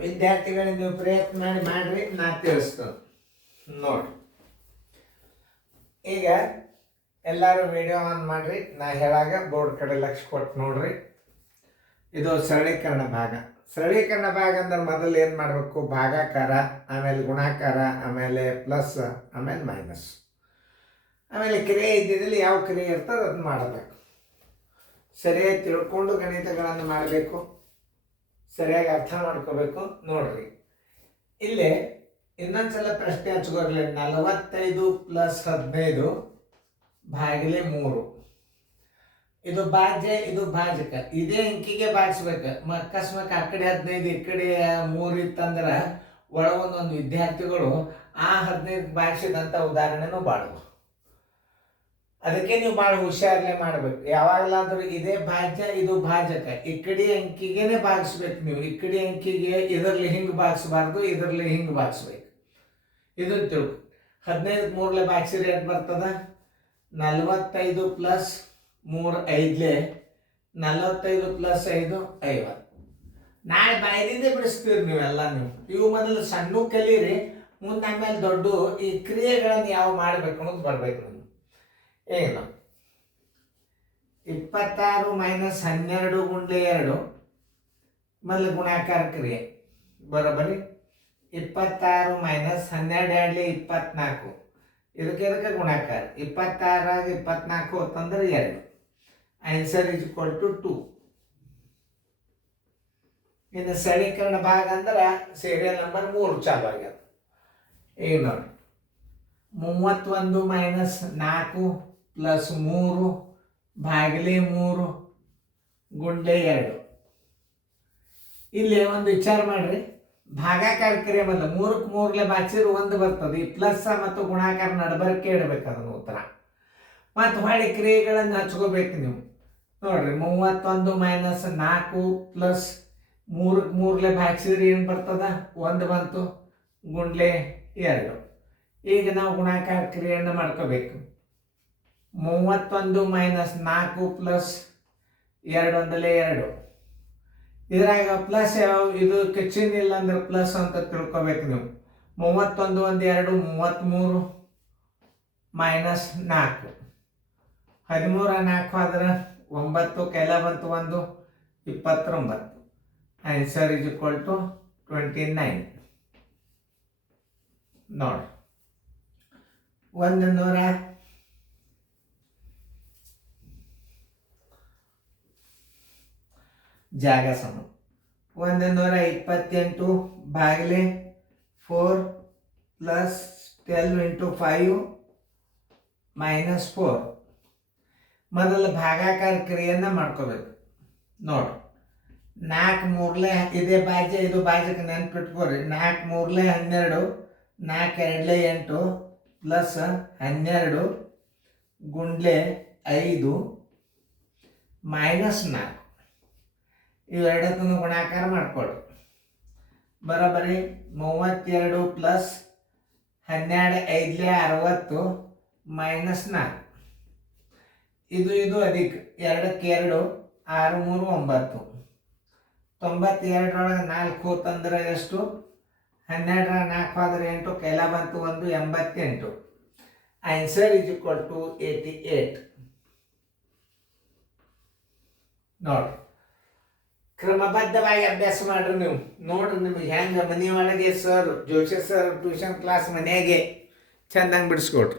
ವಿದ್ಯಾರ್ಥಿಗಳಿಗೆ ನೀವು ಪ್ರಯತ್ನ ಮಾಡಿರಿ, ನಾ ತಿಳಿಸ್ತೇನೆ ನೋಡಿ. ಈಗ ಎಲ್ಲರೂ ವಿಡಿಯೋ ಆನ್ ಮಾಡಿರಿ, ನಾ ಹೇಳಾಗ ಬೋರ್ಡ್ ಕಡೆ ಲಕ್ಷ ಕೊಟ್ಟು ನೋಡ್ರಿ. ಇದು ಸರಳೀಕರಣ ಭಾಗ. ಸರಳೀಕರಣ ಭಾಗ ಅಂದ್ರೆ ಮೊದಲು ಏನು ಮಾಡಬೇಕು? ಭಾಗಾಕಾರ, ಆಮೇಲೆ ಗುಣಾಕಾರ, ಆಮೇಲೆ ಪ್ಲಸ್, ಆಮೇಲೆ ಮೈನಸ್, ಆಮೇಲೆ ಕ್ರಿಯೆ ಇದ್ದಿದ್ದಲ್ಲಿ ಯಾವ ಕ್ರಿಯೆ ಇರ್ತದೆ ಅದನ್ನ ಮಾಡಬೇಕು. ಸರಿಯಾಗಿ ತಿಳ್ಕೊಂಡು ಗಣಿತಗಳನ್ನು ಮಾಡಬೇಕು, ಸರಿಯಾಗಿ ಅರ್ಥ ಮಾಡ್ಕೋಬೇಕು. ನೋಡ್ರಿ, ಇಲ್ಲೇ ಇನ್ನೊಂದ್ಸಲ ಪ್ರಶ್ನೆ ಹಚ್ಕೋರ್ಲಿ. 45 + 15 ಭಾಗಿಲೆ 3. ಇದು ಭಾಜ್ಯ, ಇದು ಭಾಜಕ. ಇದೇ ಅಂಕಿಗೆ ಭಾಗಿಸ್ಬೇಕು. ಅಕಸ್ಮಾತ್ ಆ ಕಡೆ 15 ಈ ಕಡೆ 3 ಇತ್ತಂದ್ರೆ ಒಳಗೊಂದೊಂದು ವಿದ್ಯಾರ್ಥಿಗಳು ಆ 15 ಭಾಗಿಸಿದಂಥ ಉದಾಹರಣೆನೂ ಬಾಳುವ. ಅದಕ್ಕೆ ನೀವು ಭಾಳ ಹುಷಾರಲ್ಲೇ ಮಾಡಬೇಕು. ಯಾವಾಗಲಾದರೂ ಇದೇ ಭಾಜ್ಯ, ಇದು ಭಾಜಕ, ಈ ಕಡೆ ಅಂಕಿಗೆನೆ ಭಾಗಿಸ್ಬೇಕು. ನೀವು ಈ ಕಡೆ ಅಂಕಿಗೆ ಇದರಲ್ಲಿ ಹಿಂಗೆ ಭಾಗಿಸ್ಬಾರ್ದು, ಇದರಲ್ಲಿ ಹಿಂಗೆ ಭಾಗಿಸ್ಬೇಕು. ಇದನ್ನು ತಿಳ್ಕೊ. 15 3 ಭಾಗಿಸಿದ್ರೆ ಎಷ್ಟು ಬರ್ತದ? 45 + 3 5 45 + 5 50. ನಾಳೆ ಬಾಯದಿಂದ ಬಿಡಿಸ್ತೀರಿ ನೀವೆಲ್ಲ. ಇವು ಮೊದಲು ಸಣ್ಣ ಕಲೀರಿ, ಮುಂದೆ ಆಮೇಲೆ ದೊಡ್ಡ ಈ ಕ್ರಿಯೆಗಳನ್ನು ಯಾವ ಮಾಡಬೇಕು ಅನ್ನೋದು ಬರಬೇಕು. ನಮ್ಗೆ ಏನು 26 - 12 × 2 ಮೊದಲು ಗುಣಾಕಾರ ಕ್ರಿಯೆ ಬರೋಬರಿ. 26 - 12 × 24 ಇದಕ್ಕೆ ಗುಣಾಕಾರ. 26 24 ಹೊತ್ತಂದ್ರೆ 2. ಆನ್ಸರ್ = 2. ಇನ್ನು ಸರಳೀಕರಣ ಭಾಗ ಅಂದ್ರೆ ಸೀರಿಯಲ್ ನಂಬರ್ 3 ಚಾಲು ಆಗ್ಯದ. ಈಗ ನೋಡಿ, 31 - 4 + 3 ಭಾಗಿಲೆ 3 ಗುಂಡ್ಲೆ 2. ಇಲ್ಲಿ ಒಂದು ವಿಚಾರ ಮಾಡ್ರಿ. ಭಾಗಾಕಾರ ಕ್ರಿಯೆ ಮೊದಲು 3ಕ್ಕೆ 3 ಭಾಗಿಸಿದ್ರೆ 1 ಬರ್ತದೆ. ಈ ಪ್ಲಸ್ ಮತ್ತು ಗುಣಾಕಾರ ನಡಬರ್ಕೆ ಇಡಬೇಕು ಅದನ್ನು ಉತ್ತರ. ಮತ್ತು ಹೊಳ್ಳಿ ಕ್ರಿಯೆಗಳನ್ನು ಹಚ್ಕೋಬೇಕು ನೀವು. ನೋಡ್ರಿ, 31 - 4 + 3ಕ್ಕೆ 3 ಭಾಗಿಸಿದ್ರೆ ಏನು ಬರ್ತದ? 1 ಬಂತು, ಗುಂಡ್ಲೆ 2. ಈಗ ನಾವು ಗುಣಾಕಾರ ಕ್ರಿಯೆಯನ್ನು ಮಾಡ್ಕೋಬೇಕು. 31 - 4 + 2 × 2. ಇದ್ರಾಗ ಪ್ಲಸ್ ಯಾವ ಇದು ಚಿಹ್ನೆ ಇಲ್ಲ ಅಂದ್ರೆ ಪ್ಲಸ್ ಅಂತ ತಿಳ್ಕೊಬೇಕು ನೀವು. 31 × 2 = 33 - 4. 13 4 ಆದ್ರೆ 9, ಕೈಲ ಬಂತು 1, 29. ಆನ್ಸರ್ = 29. ನೋಡಿ, 100 ಜಾಗ ಸಮ 128 ಭಾಗಿಲೆ 4 + 12 × 5 - 4. ಮೊದಲು ಭಾಗಾಕಾರ ಕ್ರಿಯೆಯನ್ನು ಮಾಡ್ಕೋಬೇಕು. ನೋಡಿ, 4 3 ಇದೇ ಭಾಜ್ಯ, ಇದು ಭಾಜಕ ನೆನ್ಪಿಟ್ಕೋರಿ. 4 3 12, 4 2 8 + 12 ಗುಂಡ್ಲೆ 5 - 4. ಇವೆರಡಕ್ಕೂ ಗುಣಾಕಾರ ಮಾಡ್ಕೊಳ್ರಿ. ಬರೋಬ್ಬರಿ 32 + 12 5 60 - 4. ಇದು ಅಧಿಕ 2ಕ್ಕೆ 2 6 3 9. 92 4 ಹೋತಂದ್ರೆ ಎಷ್ಟು? 12 4 ಆದ್ರೆ 8, ಕೈಲ ಬಂತು 1, 88. ಆನ್ಸರ್ = 88. ನೋಡಿ, ಕ್ರಮಬದ್ಧವಾಗಿ ಅಭ್ಯಾಸ ಮಾಡ್ರಿ ನೀವು. ನೋಡ್ರಿ ನಿಮ್ಗೆ ಹೆಂಗೆ ಮನೆಯೊಳಗೆ sir Joshi sir tuition class ಮನೆಯಾಗೆ ಚಂದಂಗೆ ಬಿಡಿಸ್ಕೊಡ್ರಿ.